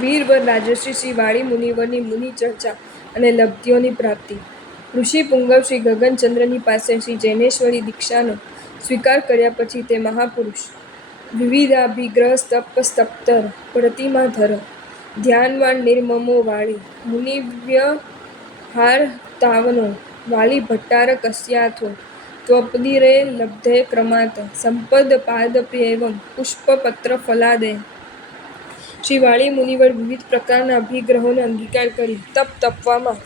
વીરવર રાજર્ષિ શ્રી વાળી મુનિવરની મુનિ ચર્ચા અને લબ્ધિઓની પ્રાપ્તિ. ઋષિ પુંગવ શ્રી ગગનચંદ્રની પાસે શ્રી જૈનેશ્વરી દીક્ષાનો સ્વીકાર કર્યા પછી તે મહાપુરુષ વિવિધાભિગ્રહ તપસ્તપ્તર પ્રતિમાધર ધ્યાનવાન નિર્મમો વાળી મુનિવ્યહારતાવનો વાલી ભટ્ટારકસ્યાથો ત્વપદિરે લબ્ધે ક્રમાત સંપદપાદપ્યેવં પુષ્પપત્રફલાદય. શ્રી વાળી મુનિવર વિવિધ પ્રકારના અભિગ્રહોનો અંગીકાર કરી તપ તપવામાં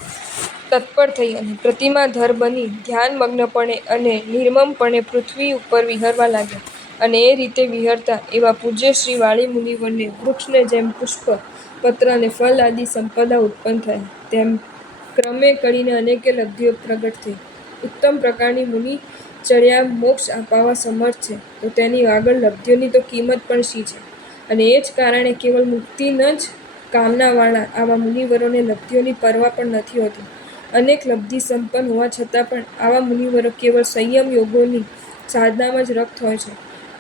તત્પર થઈ અને પ્રતિમાધર બની ધ્યાનમગ્નપણે અને નિર્મમપણે પૃથ્વી ઉપર વિહરવા લાગ્યા. અને એ રીતે વિહરતા એવા પૂજ્ય શ્રી વાળી મુનિવરને વૃક્ષને જેમ પુષ્પ, પત્ર અને ફળ આદિ સંપદા ઉત્પન્ન થયા, તેમ ક્રમે કરીને અનેકે લબ્ધિઓ પ્રગટ થઈ. ઉત્તમ પ્રકારની મુનિચર્યા મોક્ષ અપાવવા સમર્થ છે, તો તેની આગળ લબ્ધિઓની તો કિંમત પણ શી છે? અને એ જ કારણે કેવળ મુક્તિની જ કામનાવાળા આવા મુનિવરોને લબ્ધિઓની પરવા પણ નથી હોતી. અનેક લબ્ધિ સંપન્ન હોવા છતાં પણ આવા મુનિવરો કેવળ સંયમ યોગોની સાધનામાં જ રત હોય છે.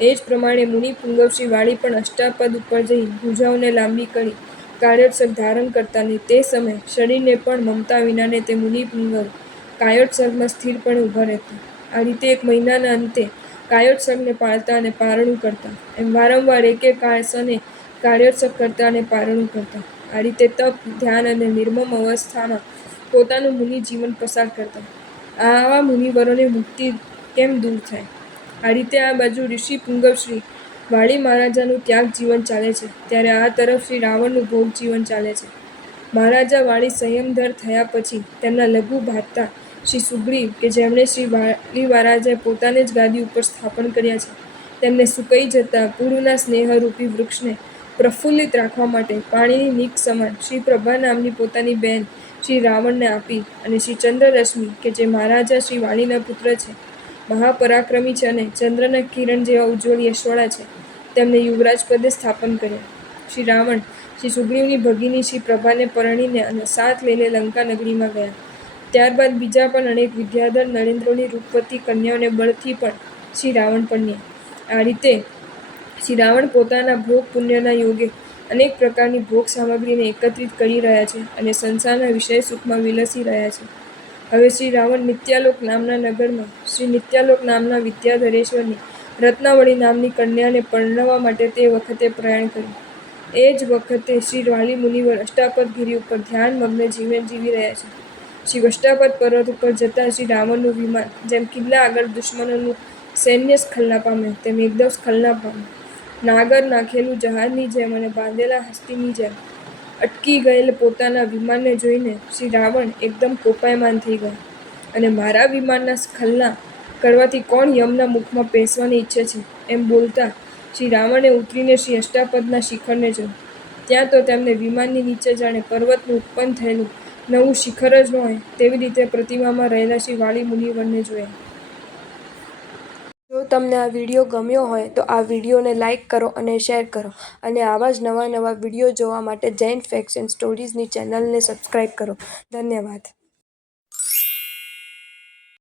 એ જ પ્રમાણે મુનિ પુંગવ શ્રી વાળી પણ અષ્ટાપદ ઉપર જઈ ભુજાઓને લાંબી કરી કાયોત્સર્ગ ધારણ કરતા અને તે સમયે શરીરને પણ મમતા વિનાને તે મુનિ પુંગવ કાયોત્સર્ગમાં સ્થિરપણે ઊભા રહેતા. આ રીતે એક મહિનાના અંતે કાયોત્સર્ગને પાળતા અને પારણું કરતા, એમ વારંવાર એકેક આસને કાયોત્સર્ગ કરતા અને પારણું કરતા. આ રીતે તપ, ધ્યાન અને નિર્મમ અવસ્થામાં પોતાનું મુનિ જીવન પસાર કરતા. આવા મુનિવરોને મુક્તિ કેમ દૂર થાય? આ રીતે આ બાજુ ઋષિ પુંગવ શ્રી વાળી મહારાજાનું ત્યાગ જીવન ચાલે છે, ત્યારે આ તરફ શ્રી રાવણનું ભોગ જીવન ચાલે છે. મહારાજા વાળી સંયમધર થયા પછી તેમના લઘુ ભ્રાતા શ્રી સુગ્રીવ કે જેમણે શ્રી વાળી મહારાજે પોતાને જ ગાદી ઉપર સ્થાપન કર્યા છે, તેમને સૂકાઈ જતા પૂરના સ્નેહરૂપી વૃક્ષને પ્રફુલ્લિત રાખવા માટે પાણીની નીક સમાન શ્રી પ્રભા નામની પોતાની બહેન શ્રી રાવણને આપી અને શ્રી ચંદ્રરશ્મિ કે જે મહારાજા શ્રી વાળીના પુત્ર છે, મહાપરાક્રમી છે અને ચંદ્રના કિરણ જેવા ઉજ્જવળ યશવાળા છે, તેમને યુવરાજ પદે સ્થાપન કર્યા. શ્રી રાવણ શ્રી સુગ્રીવની ભગિની શ્રી પ્રભાને પરણીને અને સાથ લઈને લંકા નગરીમાં ગયા. ત્યારબાદ બીજા પણ અનેક વિદ્યાધર નરેન્દ્રોની રૂપવતી કન્યાઓને બળથી પણ શ્રી રાવણ પરણ્યા. આ રીતે શ્રી રાવણ પોતાના ભોગ પુણ્યના યોગે અનેક પ્રકારની ભોગ સામગ્રીને એકત્રિત કરી રહ્યા છે અને સંસારના વિષય સુખમાં વિલસી રહ્યા છે. હવે શ્રી રાવણ નિત્યાલોક નામના નગરમાં શ્રી નિત્યાલોક નામના વિદ્યાધરેશ્વરની રત્નાવળી નામની કન્યાને પરણવા માટે તે વખતે પ્રયાણ કર્યું. એ જ વખતે શ્રી વાળી મુનિવર અષ્ટાપદ ગિરિ ઉપર ધ્યાનમગ્ન જીવન જીવી રહ્યા છે. શ્રી અષ્ટાપદ પર્વત ઉપર જતાં શ્રી રાવણનું વિમાન જેમ કિલ્લા આગળ દુશ્મનોનું સૈન્ય સ્ખલના પામે તેમ એકદમ સ્ખલના પામ્યું. નાગર નાખેલું જહાજની જેમ અને બાંધેલા હસ્તીની જેમ અટકી ગયેલ પોતાના વિમાનને જોઈને શ્રી રાવણ એકદમ કોપાયમાન થઈ ગયા અને મારા વિમાનના સ્ખલના કરવાથી કોણ યમના મુખમાં પેસવાની ઈચ્છે છે, એમ બોલતા શ્રી રાવણે ઉતરીને શ્રી અષ્ટાપદના શિખરને જોયું. ત્યાં તો તેમને વિમાનની નીચે જાણે પર્વતનું ઉત્પન્ન થયેલું નવું શિખર જ હોય તેવી રીતે પ્રતિમામાં રહેલા શ્રી વાળી મુનિવરને જોયા. જો તમને આ વિડીયો ગમ્યો હોય તો આ વિડીયોને લાઇક કરો અને શેર કરો અને આવા જ નવા વિડીયો જોવા માટે જૈન ફેક્ટ્સ એન્ડ સ્ટોરીઝની ચેનલને સબસ્ક્રાઈબ કરો. ધન્યવાદ.